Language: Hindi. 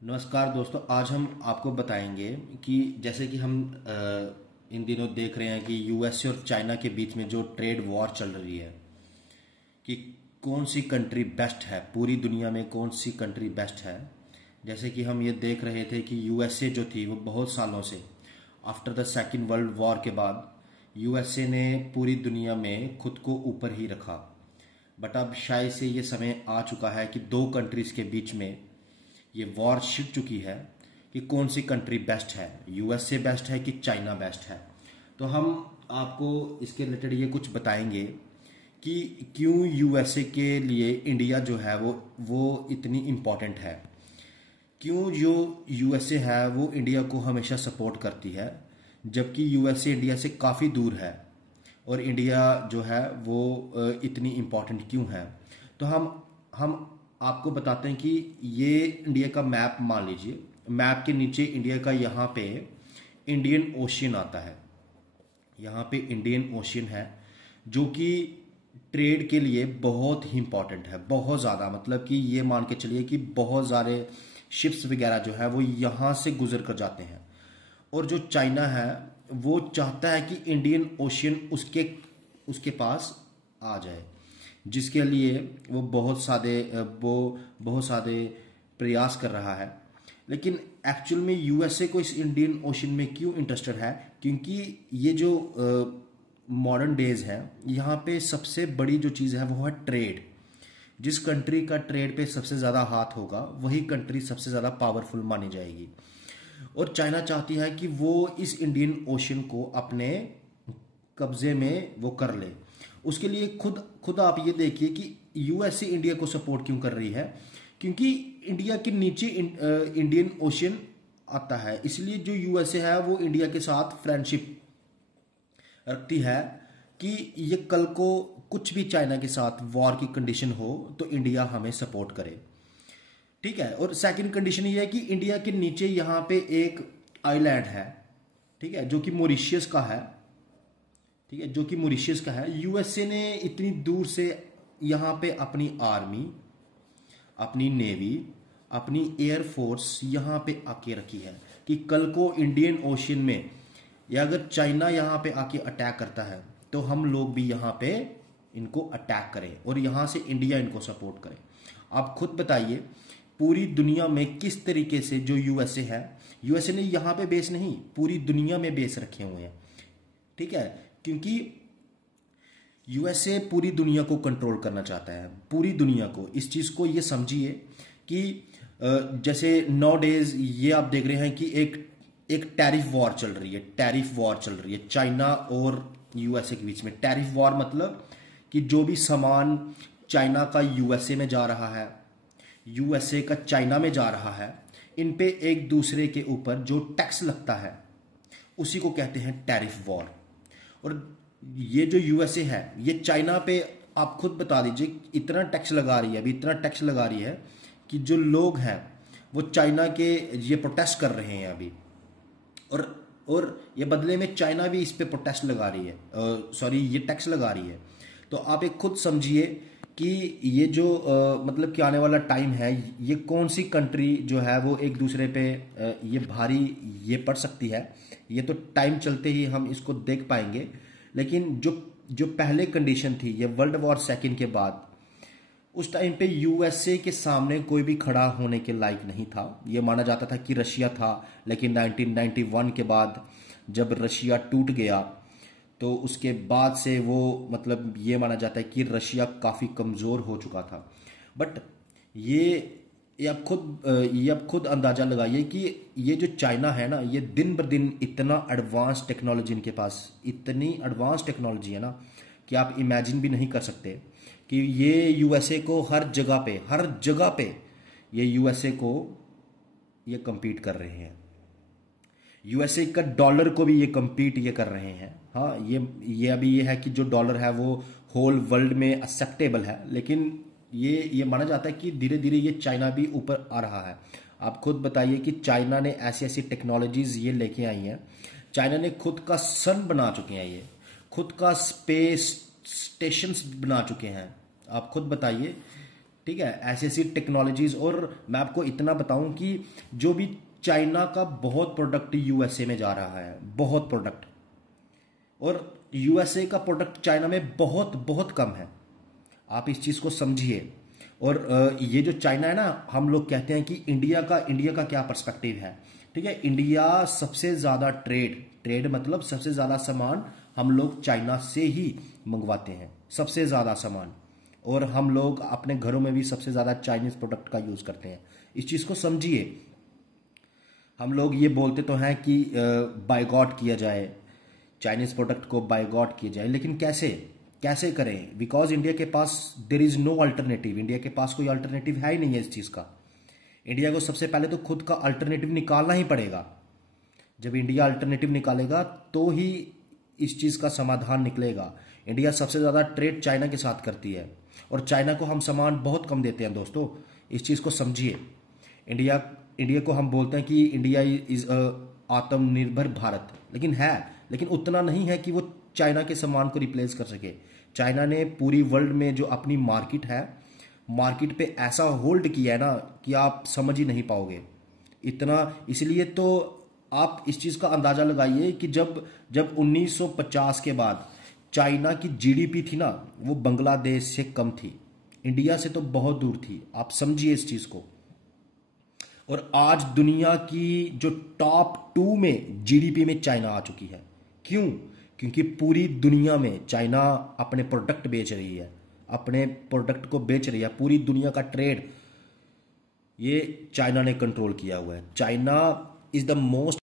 नमस्कार दोस्तों। आज हम आपको बताएंगे कि जैसे कि हम इन दिनों देख रहे हैं कि यूएसए और चाइना के बीच में जो ट्रेड वॉर चल रही है कि कौन सी कंट्री बेस्ट है, पूरी दुनिया में कौन सी कंट्री बेस्ट है। जैसे कि हम ये देख रहे थे कि यूएसए जो थी वो बहुत सालों से after the second world war के बाद यूएसए ने पूरी दुनिया में खुद को ऊपर ही रखा। बट अब शायद से ये समय आ चुका है कि दो कंट्रीज के बीच में ये वॉर छिड़ चुकी है कि कौन सी कंट्री बेस्ट है, यूएसए बेस्ट है कि चाइना बेस्ट है। तो हम आपको इसके रिलेटेड ये कुछ बताएंगे कि क्यों यूएसए के लिए इंडिया जो है वो इतनी इम्पोर्टेंट है, क्यों जो यूएसए है वो इंडिया को हमेशा सपोर्ट करती है, जबकि यूएसए इंडिया से काफ़ी दूर है और इंडिया जो है वो इतनी इम्पोर्टेंट क्यों है। तो हम आपको बताते हैं कि ये इंडिया का मैप मान लीजिए, मैप के नीचे इंडिया का यहाँ पे इंडियन ओशियन आता है। यहाँ पे इंडियन ओशियन है जो कि ट्रेड के लिए बहुत ही इंपॉर्टेंट है, बहुत ज़्यादा। मतलब कि ये मान के चलिए कि बहुत सारे शिप्स वगैरह जो है वो यहाँ से गुजर कर जाते हैं। और जो चाइना है वो चाहता है कि इंडियन ओशियन उसके उसके पास आ जाए, जिसके लिए वो बहुत सारे प्रयास कर रहा है। लेकिन एक्चुअल में यूएसए को इस इंडियन ओशन में क्यों इंटरेस्टेड है? क्योंकि ये जो मॉडर्न डेज है, यहाँ पे सबसे बड़ी जो चीज़ है वो है ट्रेड। जिस कंट्री का ट्रेड पे सबसे ज़्यादा हाथ होगा वही कंट्री सबसे ज़्यादा पावरफुल मानी जाएगी। और चाइना चाहती है कि वो इस इंडियन ओशन को अपने कब्जे में वो कर ले। उसके लिए खुद खुद आप ये देखिए कि यूएसए इंडिया को सपोर्ट क्यों कर रही है, क्योंकि इंडिया के नीचे इंडियन ओशियन आता है। इसलिए जो यूएसए है वो इंडिया के साथ फ्रेंडशिप रखती है कि ये कल को कुछ भी चाइना के साथ वॉर की कंडीशन हो तो इंडिया हमें सपोर्ट करे। ठीक है। और सेकंड कंडीशन ये है कि इंडिया के नीचे यहाँ पे एक आइलैंड है, ठीक है, जो कि मॉरिशियस का है। ठीक है, जो कि मॉरिशस का है। यूएसए ने इतनी दूर से यहाँ पे अपनी आर्मी, अपनी नेवी, अपनी एयरफोर्स यहाँ पे आके रखी है कि कल को इंडियन ओशियन में या अगर चाइना यहाँ पे आके अटैक करता है तो हम लोग भी यहाँ पे इनको अटैक करें और यहाँ से इंडिया इनको सपोर्ट करे। आप खुद बताइए पूरी दुनिया में किस तरीके से जो यूएसए है, यूएसए ने यहाँ पे बेस नहीं, पूरी दुनिया में बेस रखे हुए हैं। ठीक है, क्योंकि यूएसए पूरी दुनिया को कंट्रोल करना चाहता है, पूरी दुनिया को। इस चीज को ये समझिए कि जैसे नो डेज ये आप देख रहे हैं कि एक टैरिफ वॉर चल रही है, टैरिफ वॉर चल रही है चाइना और यूएसए के बीच में। टैरिफ वॉर मतलब कि जो भी सामान चाइना का यूएसए में जा रहा है, यूएसए का चाइना में जा रहा है, इन पे एक दूसरे के ऊपर जो टैक्स लगता है उसी को कहते हैं टैरिफ वॉर। और ये जो यूएसए है ये चाइना पे आप खुद बता दीजिए इतना टैक्स लगा रही है, अभी इतना टैक्स लगा रही है कि जो लोग हैं वो चाइना के ये प्रोटेस्ट कर रहे हैं अभी। और ये बदले में चाइना भी इस पे प्रोटेस्ट लगा रही है, सॉरी ये टैक्स लगा रही है। तो आप एक खुद समझिए कि ये जो मतलब कि आने वाला टाइम है, ये कौन सी कंट्री जो है वो एक दूसरे पे ये भारी ये पड़ सकती है। ये तो टाइम चलते ही हम इसको देख पाएंगे। लेकिन जो जो पहले कंडीशन थी ये वर्ल्ड वॉर सेकेंड के बाद, उस टाइम पे यूएसए के सामने कोई भी खड़ा होने के लायक नहीं था। ये माना जाता था कि रशिया था, लेकिन 1991 के बाद जब रशिया टूट गया तो उसके बाद से वो मतलब ये माना जाता है कि रशिया काफ़ी कमज़ोर हो चुका था। बट ये आप खुद अंदाज़ा लगाइए कि ये जो चाइना है ना, ये दिन ब दिन इतना एडवांस टेक्नोलॉजी इनके पास, इतनी एडवांस टेक्नोलॉजी है ना कि आप इमेजिन भी नहीं कर सकते कि ये यूएसए को हर जगह पे ये यूएसए को ये कम्पीट कर रहे हैं। यूएसए का डॉलर को भी ये कम्पीट ये कर रहे हैं। हाँ, ये अभी ये है कि जो डॉलर है वो होल वर्ल्ड में एक्सेप्टेबल है, लेकिन ये माना जाता है कि धीरे धीरे ये चाइना भी ऊपर आ रहा है। आप खुद बताइए कि चाइना ने ऐसी ऐसी टेक्नोलॉजीज ये लेके आई हैं। चाइना ने खुद का सन बना चुके हैं, ये खुद का स्पेस स्टेशंस बना चुके हैं। आप खुद बताइए ठीक है, ऐसी ऐसी टेक्नोलॉजीज। और मैं आपको इतना बताऊं कि जो भी चाइना का बहुत प्रोडक्ट यूएसए में जा रहा है, बहुत प्रोडक्ट, और यूएसए का प्रोडक्ट चाइना में बहुत बहुत कम है। आप इस चीज को समझिए। और ये जो चाइना है ना, हम लोग कहते हैं कि इंडिया का क्या पर्सपेक्टिव है, ठीक है। इंडिया सबसे ज्यादा ट्रेड मतलब सबसे ज्यादा सामान हम लोग चाइना से ही मंगवाते हैं, सबसे ज्यादा सामान। और हम लोग अपने घरों में भी सबसे ज्यादा चाइनीज प्रोडक्ट का यूज करते हैं। इस चीज को समझिए। हम लोग ये बोलते तो हैं कि बायकॉट किया जाए, चाइनीज प्रोडक्ट को बायकॉट किया जाए, लेकिन कैसे कैसे करें? बिकॉज इंडिया के पास there is no alternative. India के पास कोई अल्टरनेटिव है ही नहीं है इस चीज का। इंडिया को सबसे पहले तो खुद का अल्टरनेटिव निकालना ही पड़ेगा। जब इंडिया अल्टरनेटिव निकालेगा तो ही इस चीज का समाधान निकलेगा। इंडिया सबसे ज्यादा ट्रेड चाइना के साथ करती है, और चाइना को हम सामान बहुत कम देते हैं दोस्तों। इस चीज को समझिए। इंडिया इंडिया को हम बोलते हैं कि इंडिया इज आत्मनिर्भर भारत, लेकिन उतना नहीं है कि वो चाइना के सामान को रिप्लेस कर सके। चाइना ने पूरी वर्ल्ड में जो अपनी मार्केट है, मार्केट पे ऐसा होल्ड किया है ना कि आप समझ ही नहीं पाओगे इतना। इसलिए तो आप इस चीज का अंदाजा लगाइए कि जब जब 1950 के बाद चाइना की जीडीपी थी ना, वो बांग्लादेश से कम थी, इंडिया से तो बहुत दूर थी। आप समझिए इस चीज को। और आज दुनिया की जो टॉप 2 में जीडीपी में चाइना आ चुकी है। क्यों? क्योंकि पूरी दुनिया में चाइना अपने प्रोडक्ट बेच रही है, अपने प्रोडक्ट को बेच रही है। पूरी दुनिया का ट्रेड ये चाइना ने कंट्रोल किया हुआ है। China is the most